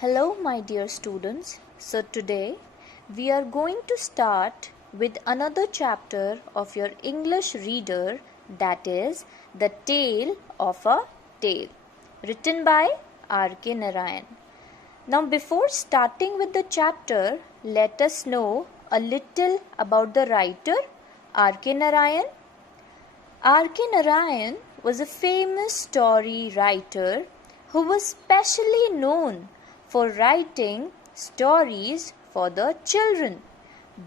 Hello, my dear students. So, today we are going to start with another chapter of your English reader, that is, The Tale of a Tale, written by R.K. Narayan. Now, before starting with the chapter, let us know a little about the writer R.K. Narayan. R.K. Narayan was a famous story writer who was specially known for writing stories for the children,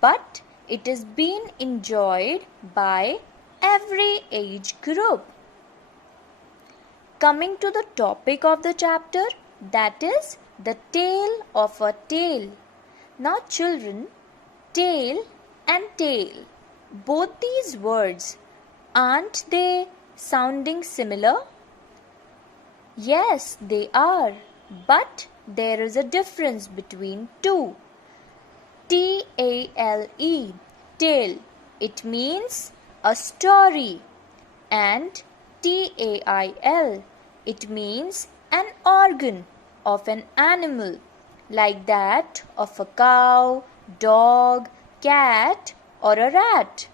but it is been enjoyed by every age group. Coming to the topic of the chapter, that is the tale of a tale. Now children, tale and tale, both these words, aren't they sounding similar? Yes, they are, but there is a difference between two. T-A-L-E, tale, it means a story, and T-A-I-L, it means an organ of an animal, like that of a cow, dog, cat, or a rat.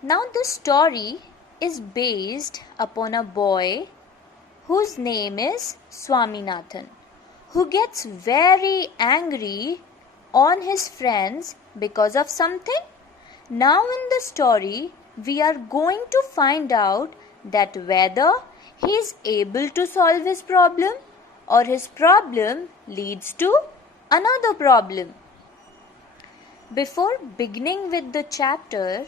Now the story is based upon a boy whose name is Swaminathan, who gets very angry on his friends because of something. Now in the story, we are going to find out that whether he is able to solve his problem or his problem leads to another problem. Before beginning with the chapter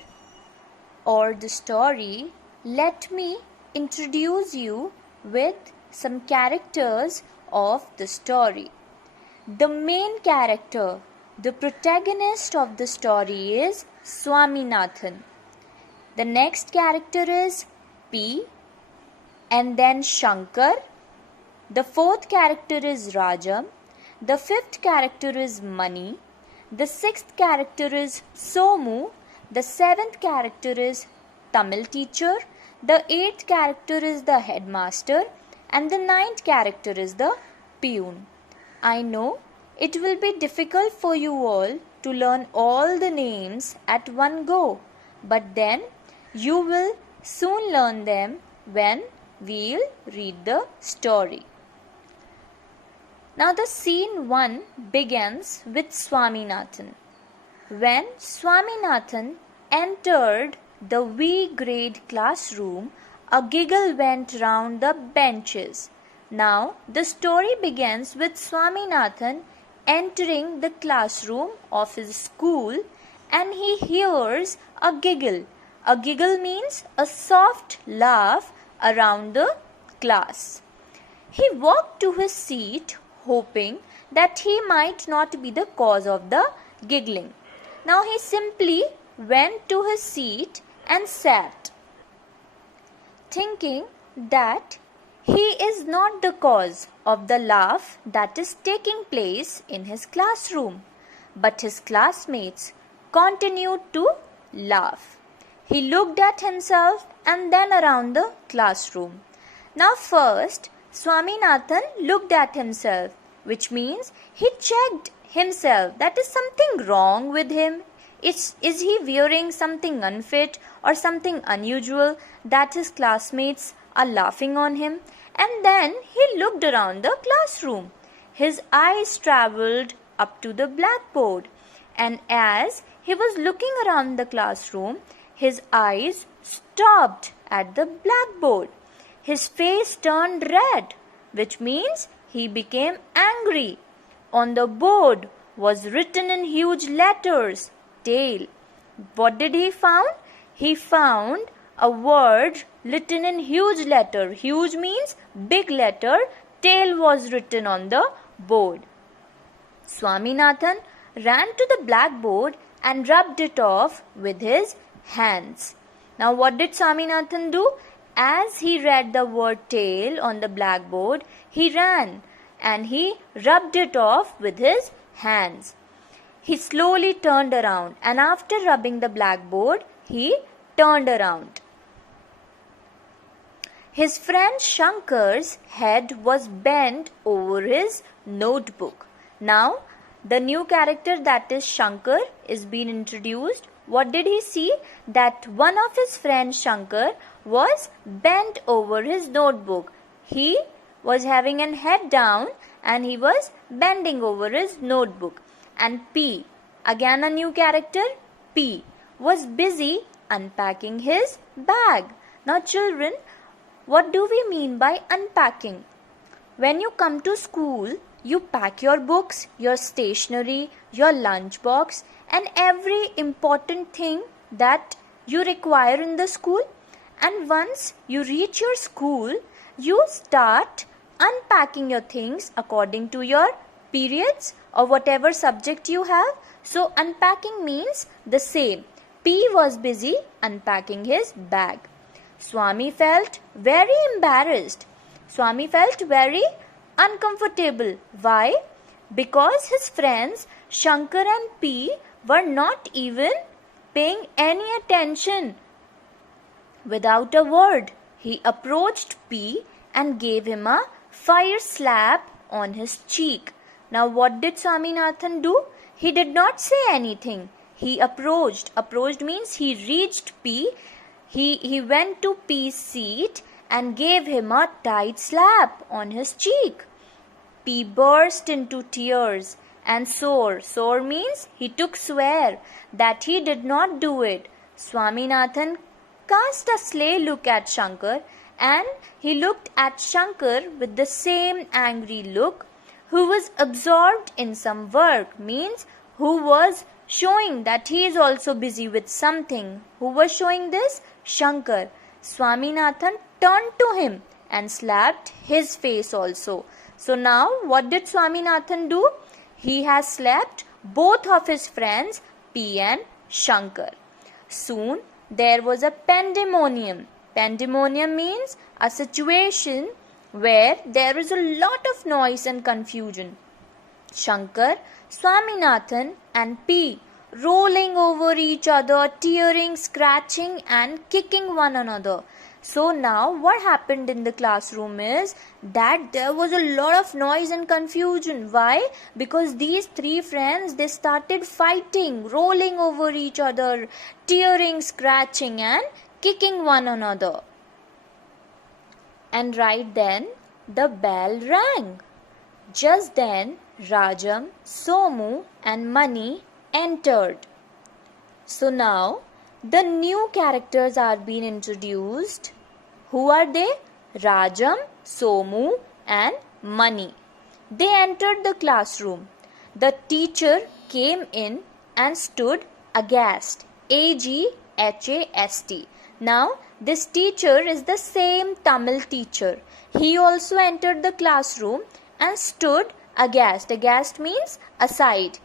or the story, let me introduce you with some characters of the story. The main character, the protagonist of the story is Swaminathan. The next character is P, and then Shankar. The fourth character is Rajam. The fifth character is Mani. The sixth character is Somu. The seventh character is Tamil teacher. The eighth character is the headmaster. And the ninth character is the peon. I know it will be difficult for you all to learn all the names at one go, but then you will soon learn them when we'll read the story. Now the scene 1 begins with Swaminathan. When Swaminathan entered the V grade classroom, a giggle went round the benches. Now the story begins with Swaminathan entering the classroom of his school, and he hears a giggle. A giggle means a soft laugh around the class. He walked to his seat, hoping that he might not be the cause of the giggling. Now he simply went to his seat and sat, thinking that he is not the cause of the laugh that is taking place in his classroom. But his classmates continued to laugh. He looked at himself and then around the classroom. Now first, Swaminathan looked at himself, which means he checked himself that is something wrong with him. Is he wearing something unfit or something unusual that his classmates are laughing on him? And then he looked around the classroom. His eyes traveled up to the blackboard, and as he was looking around the classroom, his eyes stopped at the blackboard. His face turned red, which means he became angry. On the board was written in huge letters, "Tail." What did he found? He found a word written in huge letter. Huge means big letter. Tail was written on the board. Swaminathan ran to the blackboard and rubbed it off with his hands. Now what did Swaminathan do? As he read the word tail on the blackboard, he ran and he rubbed it off with his hands. He slowly turned around, and after rubbing the blackboard, he turned around. His friend Shankar's head was bent over his notebook. Now, the new character, that is Shankar, is being introduced. What did he see? That one of his friends, Shankar, was bent over his notebook. He was having an head down and he was bending over his notebook. And P, again a new character, P, was busy unpacking his bag. Now children, what do we mean by unpacking? When you come to school, you pack your books, your stationery, your lunch box, and every important thing that you require in the school. And once you reach your school, you start unpacking your things according to your periods or whatever subject you have. So unpacking means the same. P was busy unpacking his bag. Swami felt very embarrassed. Swami felt very uncomfortable. Why? Because his friends Shankar and P were not even paying any attention. Without a word, he approached P and gave him a fire slap on his cheek. Now what did Swaminathan do? He did not say anything. He approached. Approached means he reached P. He went to P's seat and gave him a tight slap on his cheek. P burst into tears and swore. Swore means he took swear that he did not do it. Swaminathan cast a sly look at Shankar, and he looked at Shankar with the same angry look, who was absorbed in some work, means who was showing that he is also busy with something. Who was showing this? Shankar. Swaminathan turned to him and slapped his face also. So now what did Swaminathan do? He has slapped both of his friends P and Shankar. Soon there was a pandemonium. Pandemonium means a situation where there is a lot of noise and confusion. Shankar, Swaminathan and P rolling over each other, tearing, scratching and kicking one another. So now what happened in the classroom is that there was a lot of noise and confusion. Why? Because these three friends, they started fighting, rolling over each other, tearing, scratching and kicking one another. And right then the bell rang. Just then Rajam, Somu and Mani entered. So now the new characters are being introduced. Who are they? Rajam, Somu and Mani. They entered the classroom. The teacher came in and stood aghast. A-G-H-A-S-T. Now this teacher is the same Tamil teacher. He also entered the classroom and stood aghast. Aghast means aside.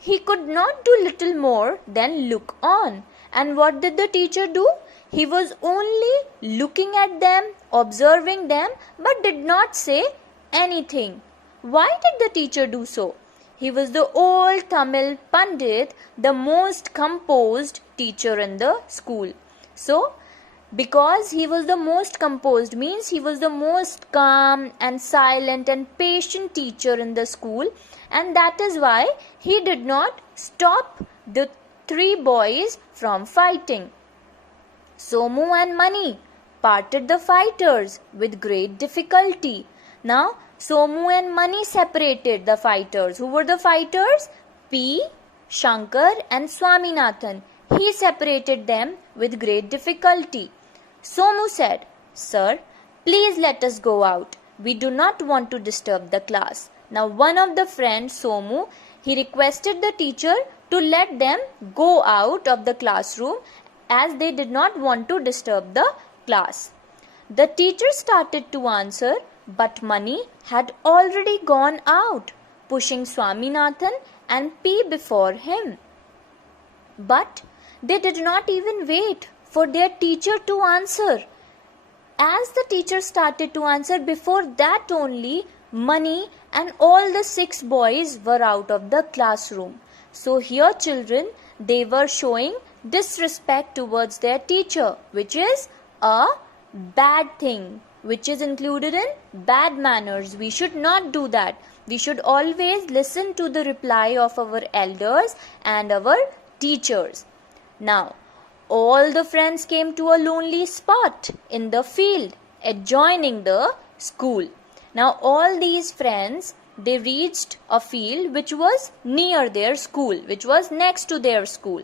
He could not do little more than look on. And what did the teacher do? He was only looking at them, observing them, but did not say anything. Why did the teacher do so? He was the old Tamil Pandit, the most composed teacher in the school. So, because he was the most composed means he was the most calm and silent and patient teacher in the school, and that is why he did not stop the three boys from fighting. Somu and Mani parted the fighters with great difficulty. Now Somu and Mani separated the fighters. Who were the fighters? P, Shankar and Swaminathan. He separated them with great difficulty. Somu said, "Sir, please let us go out. We do not want to disturb the class." Now one of the friends, Somu, he requested the teacher to let them go out of the classroom as they did not want to disturb the class. The teacher started to answer, but Mani had already gone out, pushing Swaminathan and P before him. But they did not even wait for their teacher to answer. As the teacher started to answer, before that only Mani and all the 6 boys were out of the classroom. So here children, they were showing disrespect towards their teacher, which is a bad thing, which is included in bad manners. We should not do that. We should always listen to the reply of our elders and our teachers. Now, all the friends came to a lonely spot in the field adjoining the school. Now, all these friends, they reached a field which was near their school, which was next to their school.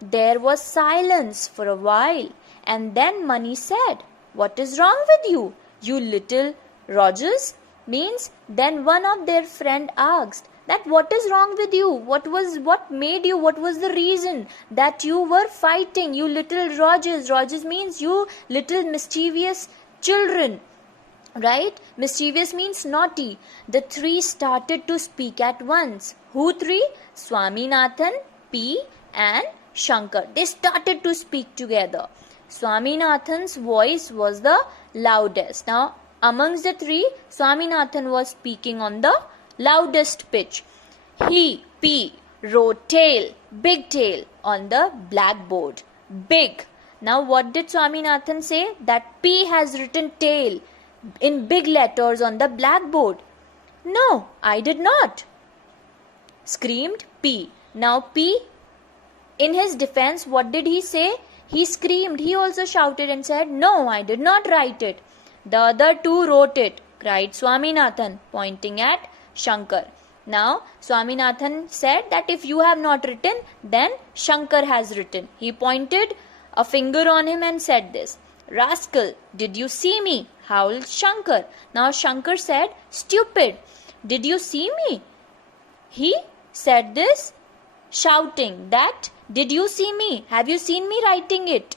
There was silence for a while, and then Mani said, "What is wrong with you, you little Rogers?" Means then one of their friend asked that what is wrong with you? What made you? What was the reason that you were fighting, you little Rogers? Rogers means you little mischievous children. Right? Mischievous means naughty. The three started to speak at once. Who three? Swaminathan, P and Shankar. They started to speak together. Swaminathan's voice was the loudest. Now, amongst the three, Swaminathan was speaking on the loudest pitch. He, P, wrote tail, big tail on the blackboard. Big. Now, what did Swaminathan say? That P has written tail in big letters on the blackboard. "No, I did not," screamed P. Now, P, in his defense, what did he say? He screamed. He also shouted and said, "No, I did not write it." "The other two wrote it," cried Swaminathan, pointing at Shankar. Now, Swaminathan said that if you have not written, then Shankar has written. He pointed a finger on him and said this. "Rascal, did you see me?" howled Shankar. Now, Shankar said, "Stupid, did you see me?" He said this, shouting that, "Did you see me? Have you seen me writing it?"